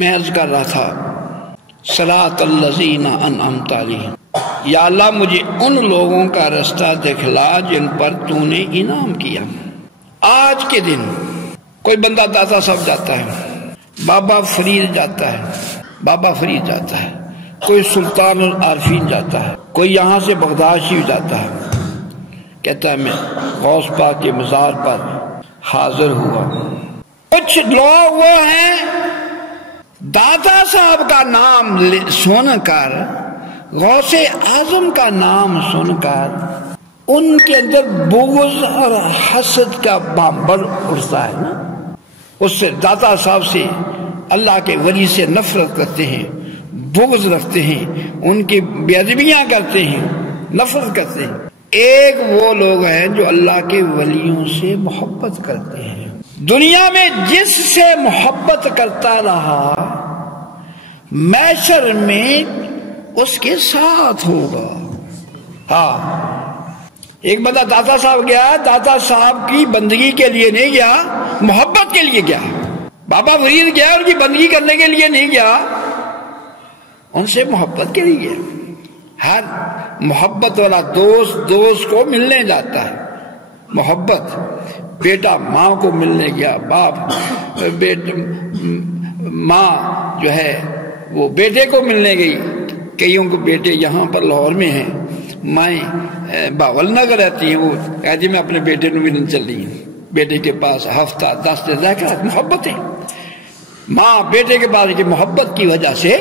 میں عرض کر رہا تھا صراط الذین انعمت علیہم، یا اللہ مجھے ان لوگوں کا رستہ دکھلا جن پر تو نے انعام کیا۔ آج کے دن کوئی بندہ داتا صاحب جاتا ہے، بابا فرید جاتا ہے، بابا فرید جاتا ہے، کوئی سلطان العارفین جاتا ہے، کوئی یہاں سے بغداد شریف جاتا ہے، کہتا ہے میں غوث پاک کے مزار پر حاضر ہوا۔ کچھ لوگ وہ ہیں داتا صاحب کا نام سن کر، غوث اعظم کا نام سن کر ان کے اندر بغض اور حسد کا بامبر اٹھتا ہے نا، اس سے داتا صاحب سے، اللہ کے ولی سے نفرت کرتے ہیں، بغض رکھتے ہیں، ان کی بے ادبیاں کرتے ہیں، نفرت کرتے ہیں۔ ایک وہ لوگ ہیں جو اللہ کے ولیوں سے محبت کرتے ہیں، دنیا میں جس سے محبت کرتا رہا محشر میں اس کے ساتھ ہوگا۔ ہاں، ایک بندہ داتا صاحب گیا، داتا صاحب کی بندگی کے لیے نہیں گیا، محبت کے لیے گیا۔ بابا فرید گیا، ان کی بندگی کرنے کے لیے نہیں گیا، ان سے محبت کے لیے گیا۔ ہر محبت والا دوست کو ملنے جاتا ہے، محبت۔ بیٹا ماں کو ملنے گیا، باپ ماں جو ہے وہ بیٹے کو ملنے گئی۔ کئیوں کو بیٹے یہاں پر لاہور میں ہیں، مائیں باول نگر رہتی ہیں، وہ کہتی میں اپنے بیٹے کو ملنے چل رہی ہوں، بیٹے کے پاس ہفتہ 10 دن رہ کر، محبت ہے۔ ماں بیٹے کے پاس کی محبت کی وجہ سے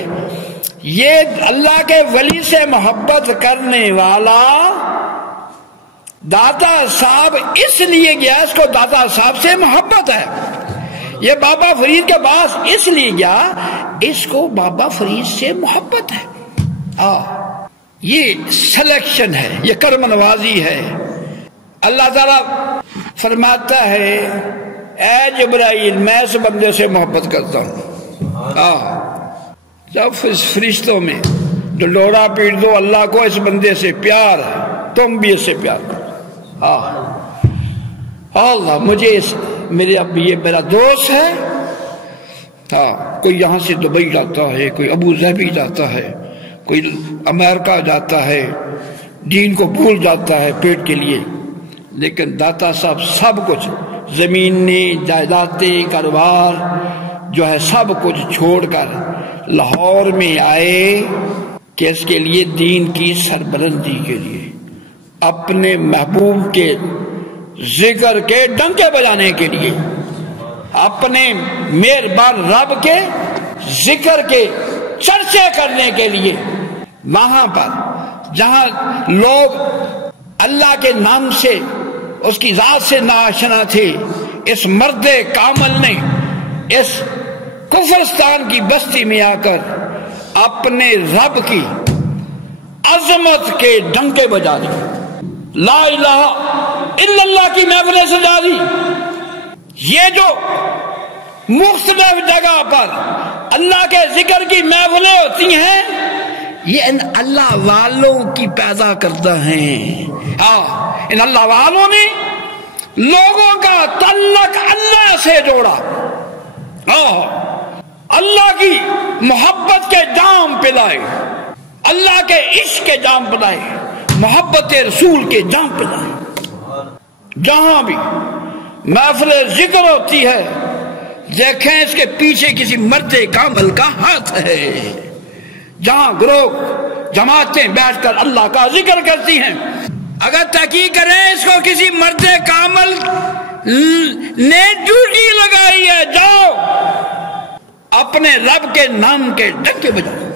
یہ اللہ کے ولی سے محبت کرنے والا داتا صاحب اس لیے گیا، اس کو داتا صاحب سے محبت ہے۔ یہ بابا فرید کے پاس اس لیے گیا، اس کو بابا فرید سے محبت ہے۔ یہ سلیکشن ہے، یہ کرم نوازی ہے۔ اللہ تعالیٰ فرماتا ہے اے جبرائیل میں اس بندے سے محبت کرتا ہوں۔ جب اس فرشتوں میں ڈنڈورا پیٹ دو، اللہ کو اس بندے سے پیار ہے، تم بھی اس سے پیار کرو۔ اللہ مجھے یہ میرا دوست ہے۔ کوئی یہاں سے دبئی جاتا ہے، کوئی ابو ظہبی جاتا ہے، کوئی امریکہ جاتا ہے، دین کو بھول جاتا ہے پیٹ کے لیے، لیکن داتا صاحب سب کچھ، زمینیں، جائیدادیں، کاروبار جو ہے سب کچھ چھوڑ کر لاہور میں آئے کہ اس کے لیے دین کی سربلندی کے لیے، اپنے محبوب کے ذکر کے ڈنکے بجانے کے لیے، اپنے مہربان رب کے ذکر کے چرچے کرنے کے لیے، وہاں پر جہاں لوگ اللہ کے نام سے، اس کی ذات سے ناآشنا تھے، اس مرد کامل نے اس کفرستان کی بستی میں آ کر اپنے رب کی عظمت کے ڈنکے بجا دی، لا الہ الا اللہ کی محفلیں سجا دی۔ یہ جو مختلف جگہ پر اللہ کے ذکر کی محفلیں ہوتی ہیں، یہ ان اللہ والوں کی پیدا کرتا ہے۔ ان اللہ والوں نے لوگوں کا تعلق اللہ سے جوڑا، اللہ کی محبت کے جام پلائے، اللہ کے عشق کے جام پلائے، محبت رسول کے جام پلائے۔ جہاں بھی محفل ذکر ہوتی ہے، دیکھیں اس کے پیچھے کسی مرد کامل کا ہاتھ ہے۔ جہاں گروہ جماعتیں بیٹھ کر اللہ کا ذکر کرتی ہیں، اگر تحقیق کریں اس کو کسی مرد کامل نے ڈیوٹی لگائی ہے، جاؤ اپنے رب کے نام کے ڈنکے بجاؤ۔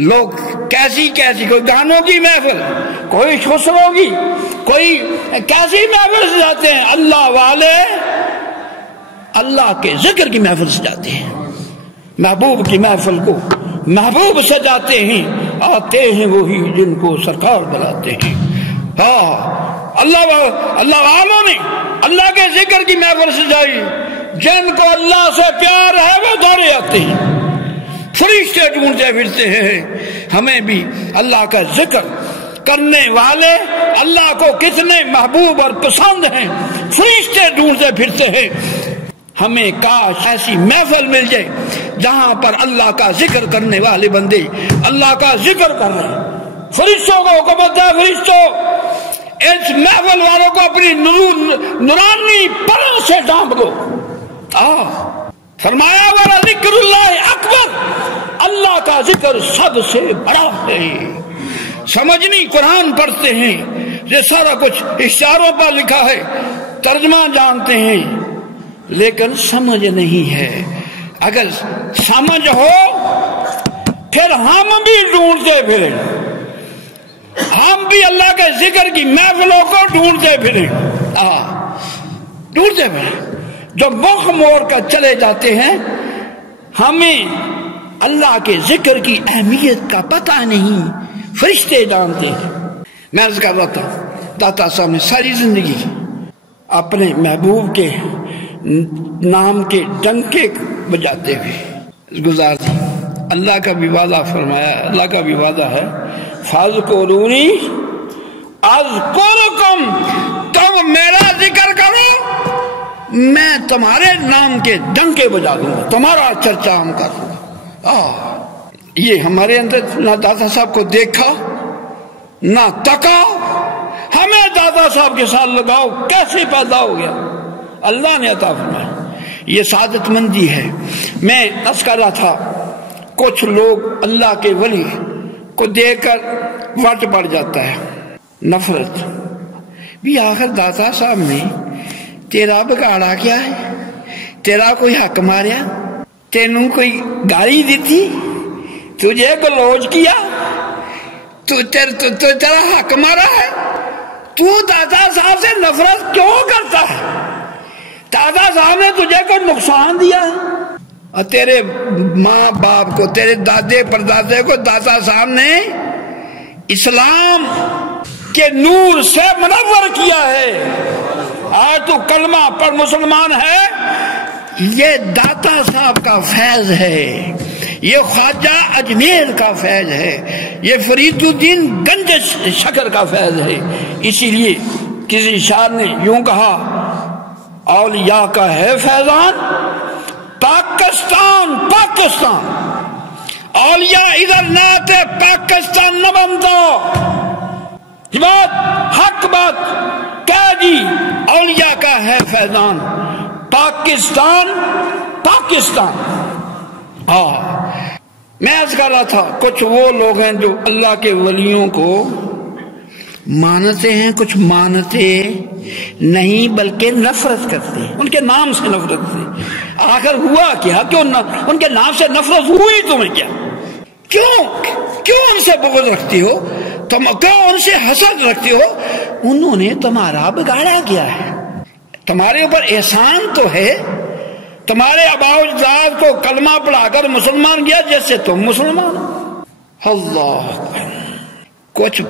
لوگ کیسی کوئی گانوں کی محفل، کوئی خسروں کی، کوئی کیسی محفل سجاتے ہیں، اللہ والے اللہ کے ذکر کی محفل سجاتے ہیں، محبوب کی محفل کو محبوب سجاتے ہیں، آتے ہیں وہی جن کو سرکار بناتے ہیں۔ اللہ والوں نے اللہ کے ذکر کی محفل سجائی، جن کو اللہ سے پیار ہے وہ دوڑے آتے ہیں، فرشتے ڈھونڈتے پھرتے ہیں۔ ہمیں بھی اللہ کا ذکر کرنے والے اللہ کو کتنے محبوب اور پسند ہیں، فرشتے ڈھونڈتے پھرتے ہیں۔ ہمیں کاش ایسی محفل مل جائے جہاں پر اللہ کا ذکر کرنے والے بندے اللہ کا ذکر کر رہے ہیں. فرشتوں کو حکم ہے، فرشتوں اس محفل والوں کو اپنی نورانی پروں سے ڈھانپ دو. فرمایا والا ذکر اللہ اکبر، اللہ کا ذکر سب سے بڑا ہے. سمجھ نہیں، قرآن پڑھتے ہیں، یہ سارا کچھ اشاروں پر لکھا ہے، ترجمہ جانتے ہیں لیکن سمجھ نہیں ہے. اگر سمجھ ہو پھر ہم بھی ڈھونڈتے پھریں، ہم بھی اللہ کے ذکر کی محفلوں کو ڈھونڈتے پھریں، ڈھونڈتے پھریں. جو مخ موڑ کر چلے جاتے ہیں، ہمیں اللہ کے ذکر کی اہمیت کا پتہ نہیں، فرشتے جانتے ہیں. میں عرض کر رہا تھا داتا صاحب نے ساری زندگی اپنے محبوب کے نام کے ڈنکے بجاتے ہوئے گزار دی. اللہ کا بھی وعدہ فرمایا، اللہ کا بھی وعدہ ہے فاذکرونی اذکرکم، تم میرا ذکر کرو میں تمہارے نام کے ڈنکے بجا دوں گا، تمہارا چرچا ہم کر دوں گا. یہ ہمارے اندر نہ داتا صاحب کو دیکھا نہ تکا، ہمیں داتا صاحب کے ساتھ لگاؤ کیسے پیدا ہو گیا؟ اللہ نے عطا فرمایا. یہ سعادت مندی ہے. میں عرض کر رہا تھا کچھ لوگ اللہ کے ولی کو دیکھ کر وٹ پڑ جاتا ہے، نفرت بھی. آخر داتا صاحب نے تیرا بگاڑا کیا ہے؟ تیرا کوئی حق ماریا؟ تینوں کوئی گالی دی تھی؟ تجھے گلوچ کیا؟ تیرا حق مارا ہے؟ تو داتا صاحب سے نفرت کیوں کرتا ہے؟ دادا صاحب نے تجھے کوئی نقصان دیا ہے؟ اور تیرے ماں باپ کو، تیرے دادے پردادے کو داتا صاحب نے اسلام کے نور سے منور کیا ہے. آج تو کلمہ پر مسلمان ہے، یہ داتا صاحب کا فیض ہے، یہ خواجہ اجمیر کا فیض ہے، یہ فرید الدین گنج شکر کا فیض ہے. اسی لیے کسی شاعر نے یوں کہا اولیاء کا ہے فیضان پاکستان پاکستان، اولیاء ادھر نہ آتے پاکستان نہ بنتا. یہ بات حق بات کہہ دی، اولیاء کا ہے فیضان پاکستان پاکستان. میں عرض کر رہا تھا کچھ وہ لوگ ہیں جو اللہ کے ولیوں کو مانتے ہیں، کچھ مانتے نہیں بلکہ نفرت کرتے ہیں، ان کے نام سے نفرت کرتے ہیں. آخر ہوا کیا؟ کیوں ان کے نام سے نفرت ہوئی تمہیں کیا؟ کیوں ان سے بغض رکھتی ہو؟ تم کیوں ان سے حسد رکھتی ہو؟ انہوں نے تمہارا بگاڑا کیا ہے؟ تمہارے اوپر احسان تو ہے، تمہارے آباء و اجداد کو کلمہ پڑھا کر مسلمان کیا جیسے تم مسلمان ہو. اللہ کچھ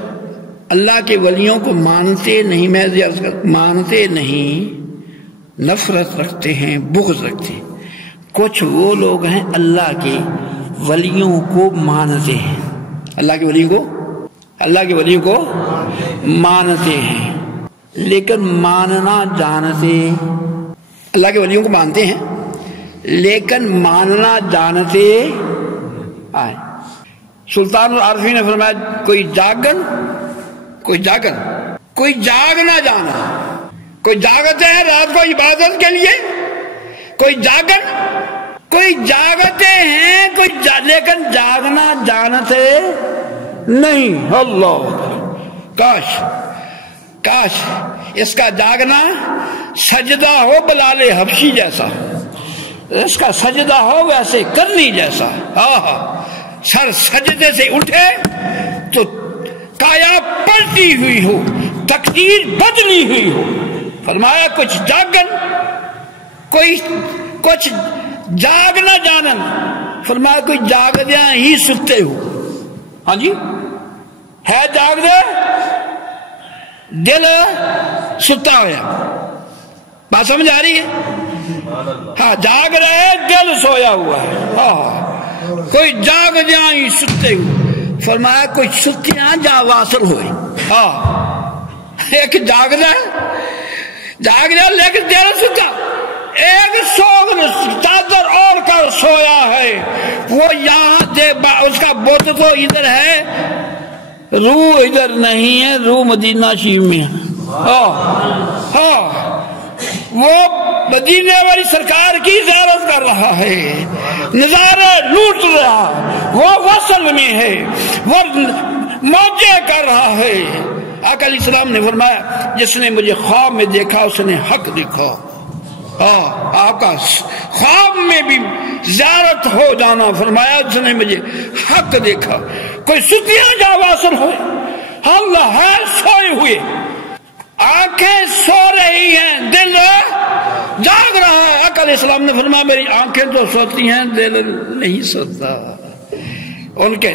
اللہ کے ولیوں کو مانتے نہیں، میں مانتے نہیں، نفرت رکھتے ہیں، بغض رکھتے ہیں. کچھ وہ لوگ ہیں اللہ کے ولیوں کو مانتے ہیں، اللہ کے ولیوں کو مانتے ہیں لیکن ماننا جانتے، اللہ کے ولیوں کو مانتے ہیں لیکن ماننا جانتے آئے. سلطان العارفین نے فرمایا کوئی جاگ نہ جانا. کوئی جاگتے ہیں رات کو عبادت کے لیے، کوئی جاگتے ہیں لیکن جاگنا جانتے نہیں. اللہ کاش اس کا جاگنا سجدہ ہو بلال حبشی جیسا، اس کا سجدہ ہو ویسے کرنی جیسا. سر سجدے سے اٹھے تو کایا پلٹی ہوئی ہو، تقدیر بدلی ہوئی ہو. فرمایا کچھ جاگ نہ جانن، فرمایا کوئی جاگدیاں ہی ستے ہو. ہاں جی ہے جاگ دے دل ستا ہوا، بات سمجھ آ رہی ہے؟ ہاں جاگ رہے دل سویا ہوا ہے. کوئی جاگدیاں ہی ستے ہو. فرمایا کوئی ستیاں جا واصل ہوئے. ایک جاگ رہا لیکن دل ستا. ایک چادر اوڑھ کر سویا ہے، وہ یہاں اس کا بت تو ادھر ہے، روح ادھر نہیں ہے، روح مدینہ شریف میں ہے۔ وہ مدینے والی سرکار کی زیارت کر رہا ہے، نظارے لوٹ رہا، وہ وصل میں ہے، وہ موجے کر رہا ہے۔ آقا علیہ السلام نے فرمایا جس نے مجھے خواب میں دیکھا اس نے حق دیکھا۔ آپ کا خواب میں بھی زیارت ہو جانا، فرمایا جس نے مجھے حق دیکھا۔ کوئی ستیاں جا واصل ہوئے، اللہ ہے سوئے ہوئے، آنکھیں سو رہی ہیں، دل جاگ رہا ہے۔ آقا علیہ السلام نے فرمایا میری آنکھیں تو سوتی ہیں، دل نہیں سوتا۔ ان کے